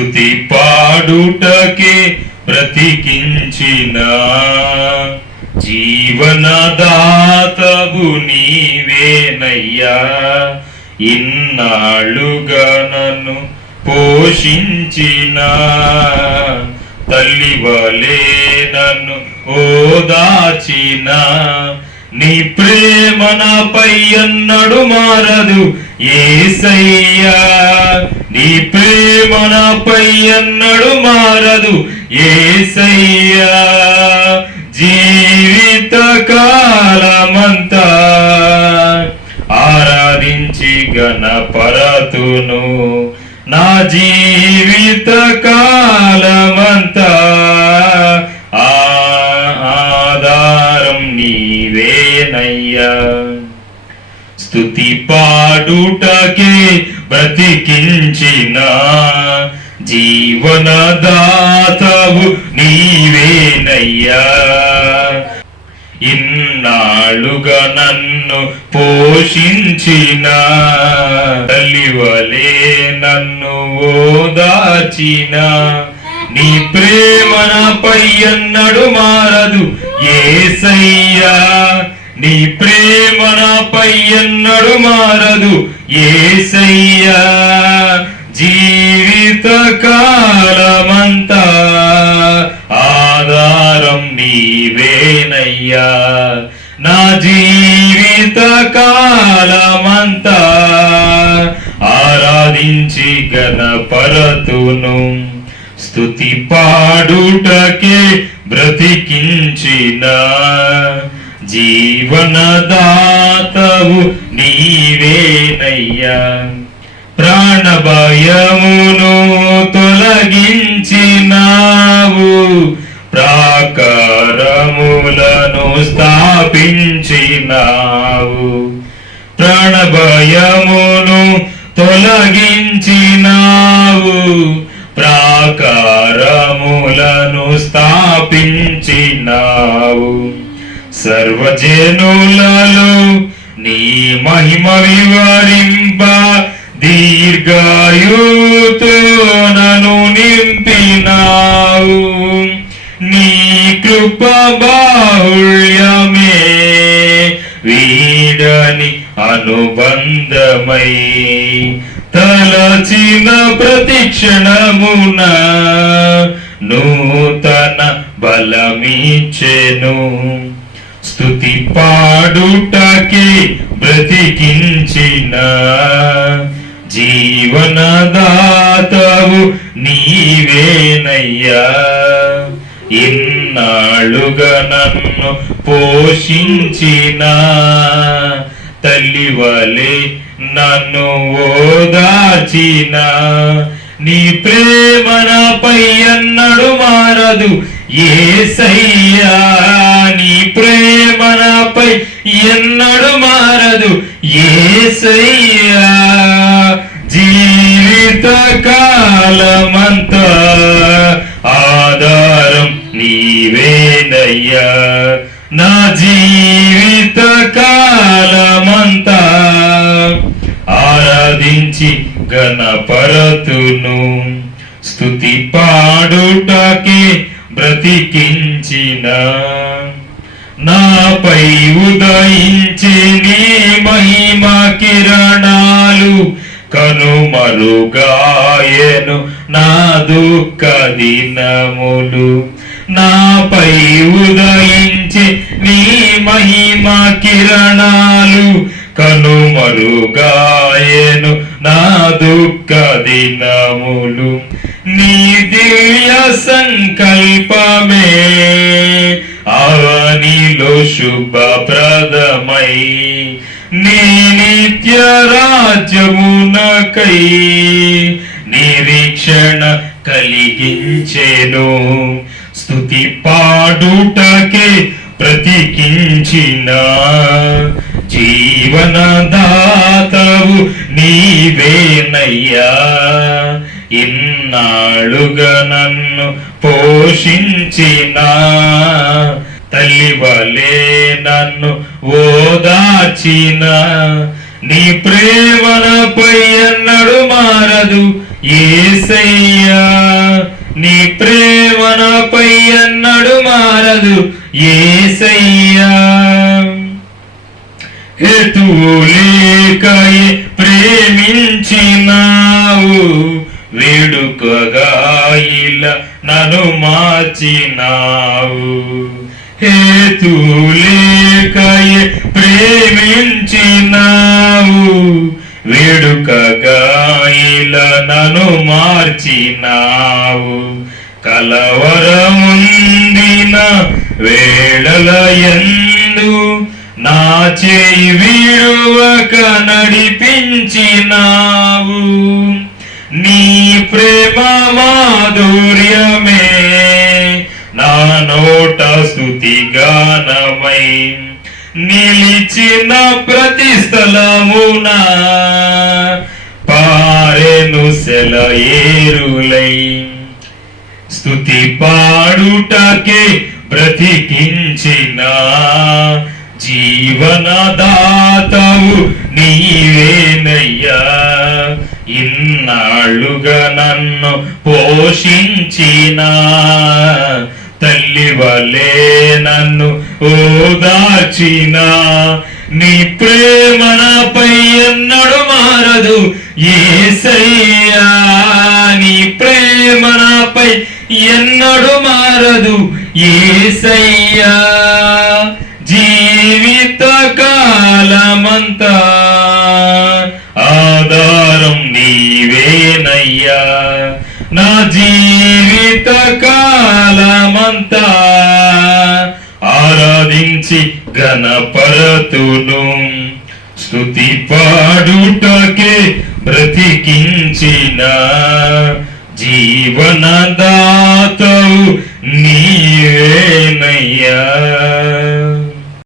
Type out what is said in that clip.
స్తుతి పాడుటకే బ్రతికించిన జీవనదాతవు నీవేనయ్యా. ఇన్నాళ్ళుగా నన్ను పోషించిన తల్లివలే నన్ను ఓదాచిన నీ ప్రేమ నాపై ఎన్నడు మారదు యేసయ్యా. నీ ప్రేమ నాపై ఎన్నడు మారదు యేసయ్యా. జీవిత కాలమంతా ఆరాధించి గణపరతును. నా జీవిత కాలమంతా ఆధారం నీవేనయ్యా. స్తుతి పాడుటకే బ్రతికించిన జీవనదాతవు నీవేనయ్యా. ఇన్నాళ్ళుగా నన్ను పోషించిన తల్లివలే నన్ను ఓదార్చిన నీ ప్రేమ నాపై ఎన్నడు మారదు యేసయ్యా. నీ ప్రేమ నాపై ఎన్నడు మారదు యేసయ్యా. జీవిత కాలమంతా ఆధారం నీవేనయ్యా. నా జీవిత కాలమంతా ఆరాధించి గణపరతును. స్తుతి పాడుటకే బ్రతికించిన జీవనదాతవు నీవేనయ్యా. ప్రాణభయమును తొలగించినావు, ప్రాకారములను స్థాపించినావు. ప్రాణభయమును తొలగించినావు, ప్రాకారములను స్థాపించినావు. సర్వజనులలో నీ మహిమ వివరింప దీర్ఘాయుతో నన్ను నింపినావు. నీ కృప బాహుళ్యమే వీడని అనుబంధమై తలచిన ప్రతిక్షణమున నూతన బలమిచ్చెను. స్తుతి పాడుటకే బ్రతికించిన జీవనదాతవు నీవేనయ్యా. ఇన్నాళ్ళుగా నన్ను పోషించిన తల్లివలే నన్ను ఓదార్చిన నీ ప్రేమ నాపై ఎన్నడు మారదు యేసయ్యా. నీ ప్రేమ నాపై ఎన్నడు మారదు యేసయ్యా. జీవిత కాలమంతా ఆధారం నీవేనయ్యా. నా జీవిత కాలమంతా ఆరాధించి గణపరతును. స్తుతి పాడుటకే బ్రతికించిన నాపై ఉదయించే నీ మహిమ కిరణాలు కనుమరుగాయెను నా దుఃఖ దినములు. నాపై ఉదయించే నీ మహిమ కిరణాలు కనుమరుగాయెను నా దుఃఖ దినములు. నీ దివ్య సంకల్పమే అవనిలో శుభప్రదమై నీ నిత్య రాజ్యమునకై నిరీక్షణ కలిగించెను. స్తుతి పాడుటకే బ్రతికించిన జీవనదాతవు నీవేనయ్యా. ఇన్నాళ్ళుగా నన్ను పోషించిన తల్లివలే నన్ను ఓదార్చిన నీ ప్రేమ నాపై ఎన్నడు మారదు యేసయ్యా నీ ప్రేమ నాపై ఎన్నడు మారదు యేసయ్యా హేతువు లేకయే ప్రేమించినావు వేడుకగా ఇలా నన్ను మార్చినావు హేతువు లేకయే ప్రేమించినావు వేడుకగా ఇలా నన్ను మార్చినావు కలవరముందిన వేళల యందు నా చేయి విడువక నడిపించినావు నీ ప్రేమ మాధుర్యమే నా నోట స్తుతి గానమై నిలిచిన ప్రతి స్థలమున పారెను సెలయేరులై స్తుతి పాడుటకే బ్రతికించిన జీవనదాతవు నీవేనయ్యా ఇన్నాళ్ళుగా నన్ను పోషించిన తల్లి వలే నన్ను ఓదార్చిన నీ ప్రేమ నాపై ఎన్నడు మారదు యేసయ్యా నీ ప్రేమ నాపై ఎన్నడు మారదు యేసయ్యా జీవిత కాలమంతా ఆధారం నీవేనయ్యా నా జీవిత కాలమంతా ఆరాధించి ఘనపరతును స్తుతి పాడుటకే బ్రతికించిన జీవనదాతవు నీవేనయ్యా